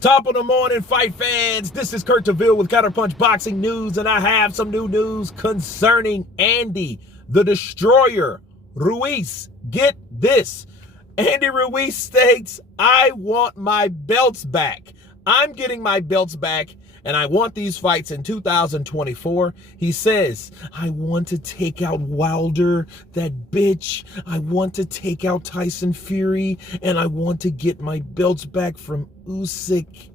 Top of the morning, fight fans. This is Kurt DeVille with Counterpunch Boxing News, and I have some new news concerning Andy, the Destroyer, Ruiz. Get this. Andy Ruiz states, I want my belts back. I'm getting my belts back, and I want these fights in 2024. He says, I want to take out Wilder, that bitch. I want to take out Tyson Fury, and I want to get my belts back from Usyk.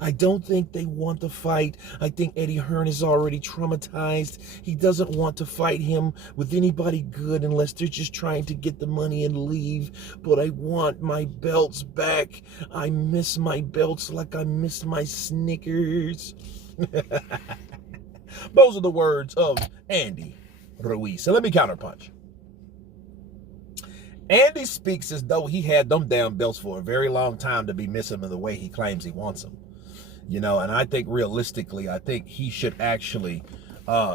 I don't think they want to fight. I think Eddie Hearn is already traumatized. He doesn't want to fight him with anybody good unless they're just trying to get the money and leave. But I want my belts back. I miss my belts like I miss my Snickers. Those are the words of Andy Ruiz. So let me counterpunch. Andy speaks as though he had them damn belts for a very long time to be missing them the way he claims he wants them. You know, and I think realistically, I think he should actually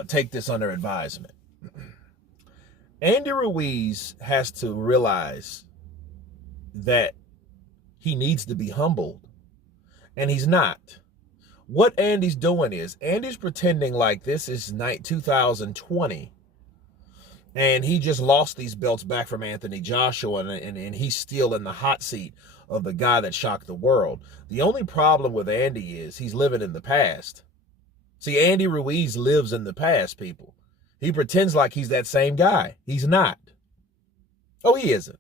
take this under advisement. Andy Ruiz has to realize that he needs to be humbled, and he's not. What Andy's doing is, Andy's pretending like this is 2020, and he just lost these belts back from Anthony Joshua, and he's still in the hot seat of the guy that shocked the world. The only problem with Andy is he's living in the past. See, Andy Ruiz lives in the past, people. He pretends like he's that same guy. He's not. Oh, he isn't.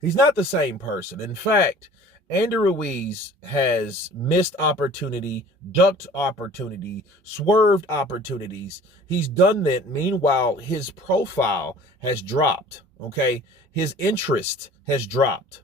He's not the same person. In fact, Andy Ruiz has missed opportunity, ducked opportunity, swerved opportunities. He's done that. Meanwhile, his profile has dropped, okay? His interest has dropped.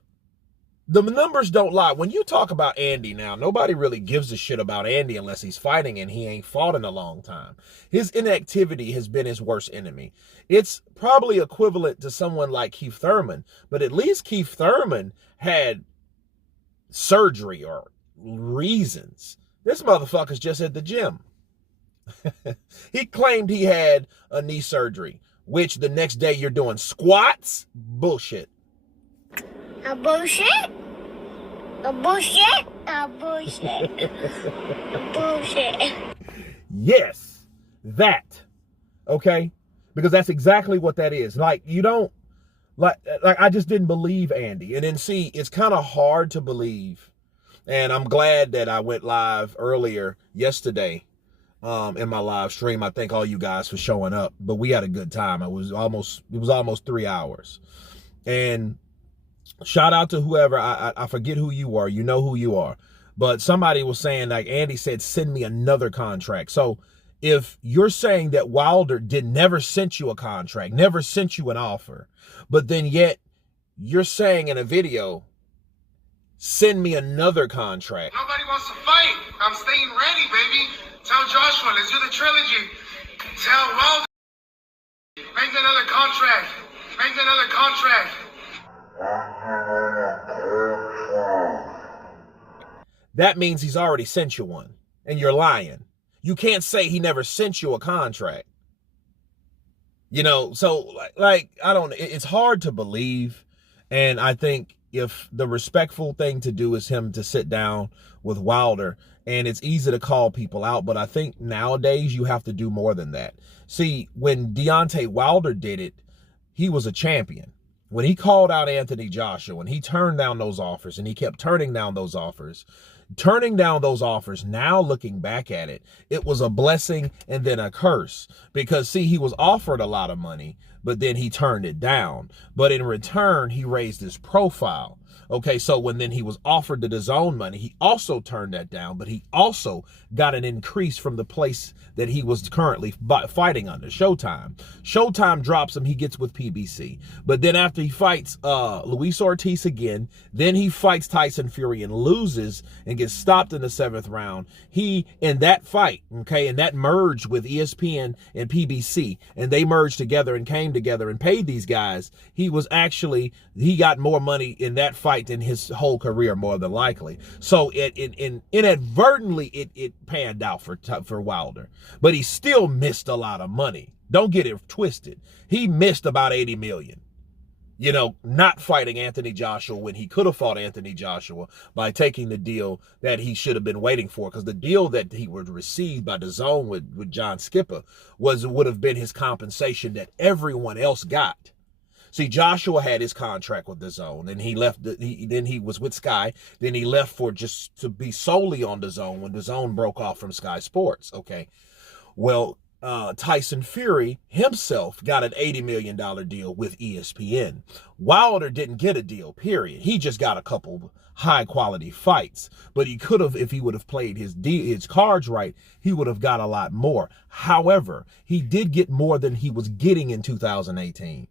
The numbers don't lie. When you talk about Andy now, nobody really gives a shit about Andy unless he's fighting, and he ain't fought in a long time. His inactivity has been his worst enemy. It's probably equivalent to someone like Keith Thurman, but at least Keith Thurman had surgery or reasons. This motherfucker's just at the gym. He claimed he had a knee surgery, which the next day you're doing squats? Bullshit. A bullshit? A bullshit? A bullshit? A bullshit. Yes, that. Okay? Because that's exactly what that is. Like, you don't, like I just didn't believe Andy. And then see, it's kind of hard to believe. And I'm glad that I went live earlier yesterday in my live stream. I thank all you guys for showing up. But we had a good time. It was almost 3 hours. And shout out to whoever, I forget who you are. You know who you are. But somebody was saying, like Andy said, send me another contract. So if you're saying that Wilder never sent you a contract, never sent you an offer, but then yet you're saying in a video, send me another contract. Nobody wants to fight. I'm staying ready, baby. Tell Joshua, let's do the trilogy. Tell Wilder, make another contract. Make another contract. That means he's already sent you one, and you're lying. You can't say he never sent you a contract. You know, so like I don't, it's hard to believe. And I think if the respectful thing to do is him to sit down with Wilder, and it's easy to call people out, but I think nowadays you have to do more than that. See, when Deontay Wilder did it, he was a champion. When he called out Anthony Joshua and he turned down those offers, and he kept turning down those offers, now looking back at it, it was a blessing and then a curse. Because see, he was offered a lot of money, but then he turned it down. But in return, he raised his profile. Okay, so when then he was offered the DAZN money, he also turned that down, but he also got an increase from the place that he was currently fighting under, Showtime. Showtime drops him, he gets with PBC. But then after he fights Luis Ortiz again, then he fights Tyson Fury and loses and gets stopped in the 7th round. He, in that fight, okay, and that merged with ESPN and PBC, and they merged together and came together and paid these guys. He got more money in that fight than his whole career, more than likely. So inadvertently, it panned out for Wilder. But he still missed a lot of money. Don't get it twisted. He missed about $80 million. you know, not fighting Anthony Joshua when he could have fought Anthony Joshua by taking the deal that he should have been waiting for. Because the deal that he would receive by DAZN with John Skipper would have been his compensation that everyone else got. See, Joshua had his contract with DAZN, and he left. Then he was with Sky. Then he left for just to be solely on DAZN when DAZN broke off from Sky Sports. Okay, well, Tyson Fury himself got an $80 million deal with ESPN. Wilder didn't get a deal, period. He just got a couple high-quality fights. But he could have, if he would have played his cards right, he would have got a lot more. However, he did get more than he was getting in 2018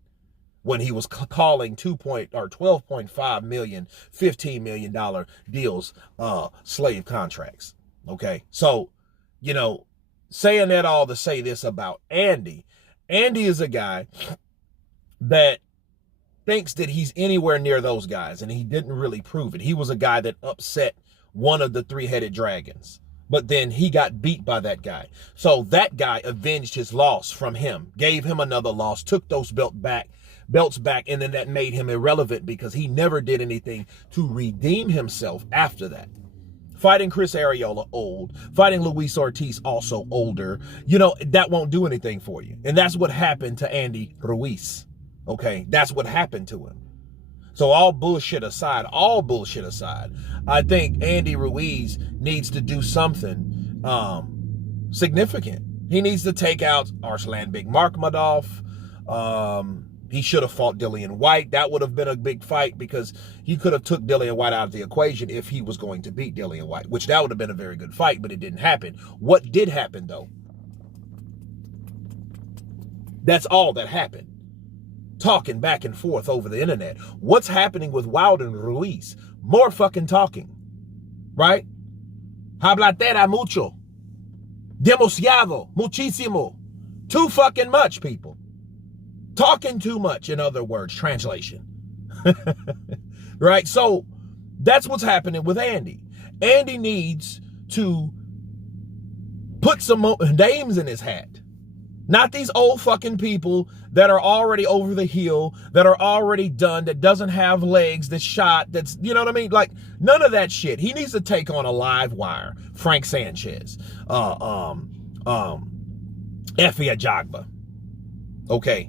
when he was calling 12.5 million, $15 million deals, slave contracts. Okay, so, you know, saying that all to say this about Andy. Andy is a guy that thinks that he's anywhere near those guys, and he didn't really prove it. He was a guy that upset one of the three-headed dragons, but then he got beat by that guy. So that guy avenged his loss from him, gave him another loss, took those belts back, and then that made him irrelevant because he never did anything to redeem himself after that. Fighting Chris Arreola, old. Fighting Luis Ortiz, also older. You know, that won't do anything for you. And that's what happened to Andy Ruiz. Okay? That's what happened to him. So all bullshit aside, I think Andy Ruiz needs to do something significant. He needs to take out Arslan Big Markmadov. He should have fought Dillian White. That would have been a big fight because he could have took Dillian White out of the equation if he was going to beat Dillian White, which that would have been a very good fight, but it didn't happen. What did happen, though? That's all that happened. Talking back and forth over the internet. What's happening with Wilder and Ruiz? More fucking talking. Right? Hablatera mucho. Demasiado. Muchísimo. Too fucking much, people. Talking too much, in other words, translation. Right? So that's what's happening with Andy. Andy needs to put some names in his hat. Not these old fucking people that are already over the hill, that are already done, that doesn't have legs, that's shot, that's, you know what I mean? Like, none of that shit. He needs to take on a live wire. Frank Sanchez. Efe Ajagba. Okay.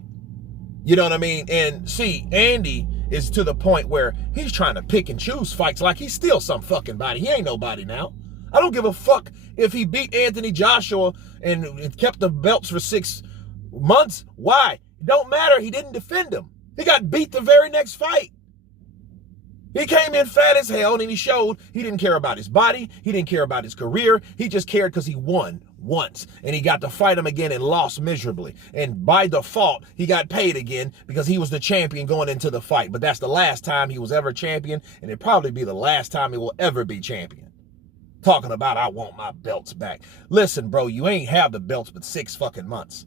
You know what I mean? And see, Andy is to the point where he's trying to pick and choose fights like he's still some fucking body. He ain't nobody now. I don't give a fuck if he beat Anthony Joshua and kept the belts for 6 months. Why? It don't matter. He didn't defend him. He got beat the very next fight. He came in fat as hell, and he showed he didn't care about his body. He didn't care about his career. He just cared because he won once, and he got to fight him again and lost miserably. And by default, he got paid again because he was the champion going into the fight. But that's the last time he was ever champion, and it'll probably be the last time he will ever be champion. Talking about, I want my belts back. Listen, bro, you ain't have the belts but 6 fucking months.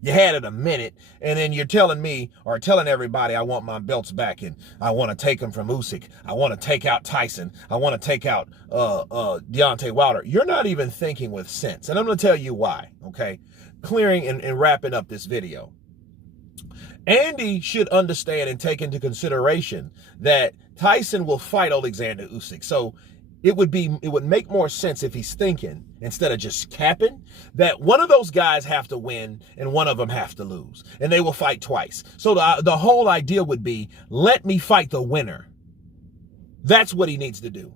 You had it a minute, and then you're telling me or telling everybody I want my belts back and I want to take them from Usyk. I want to take out Tyson. I want to take out Deontay Wilder. You're not even thinking with sense, and I'm going to tell you why, okay? Clearing and wrapping up this video. Andy should understand and take into consideration that Tyson will fight Oleksandr Usyk. So it would make more sense if he's thinking, instead of just capping, that one of those guys have to win and one of them have to lose. And they will fight twice. So the whole idea would be, let me fight the winner. That's what he needs to do.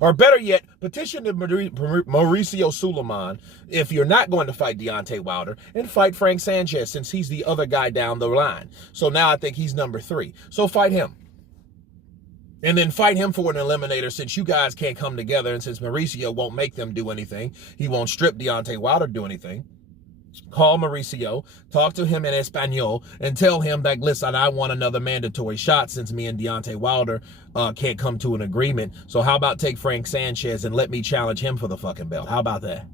Or better yet, petition to Mauricio Suleiman if you're not going to fight Deontay Wilder, and fight Frank Sanchez since he's the other guy down the line. So now I think he's number 3. So fight him. And then fight him for an eliminator since you guys can't come together, and since Mauricio won't make them do anything, he won't strip Deontay Wilder do anything. Call Mauricio, talk to him in Espanol, and tell him that, listen, I want another mandatory shot since me and Deontay Wilder can't come to an agreement. So how about take Frank Sanchez and let me challenge him for the fucking belt? How about that?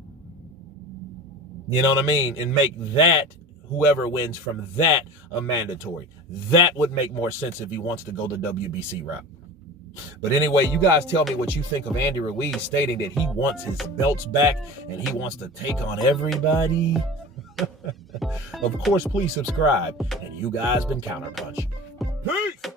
You know what I mean? And make that, whoever wins from that, a mandatory. That would make more sense if he wants to go the WBC route. But anyway, you guys tell me what you think of Andy Ruiz stating that he wants his belts back and he wants to take on everybody. Of course, please subscribe. And you guys been Counterpunch. Peace!